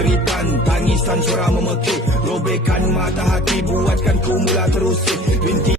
jeritan, tangisan suara memekik, robekan mata hati buatkan ku mula terusik. Binti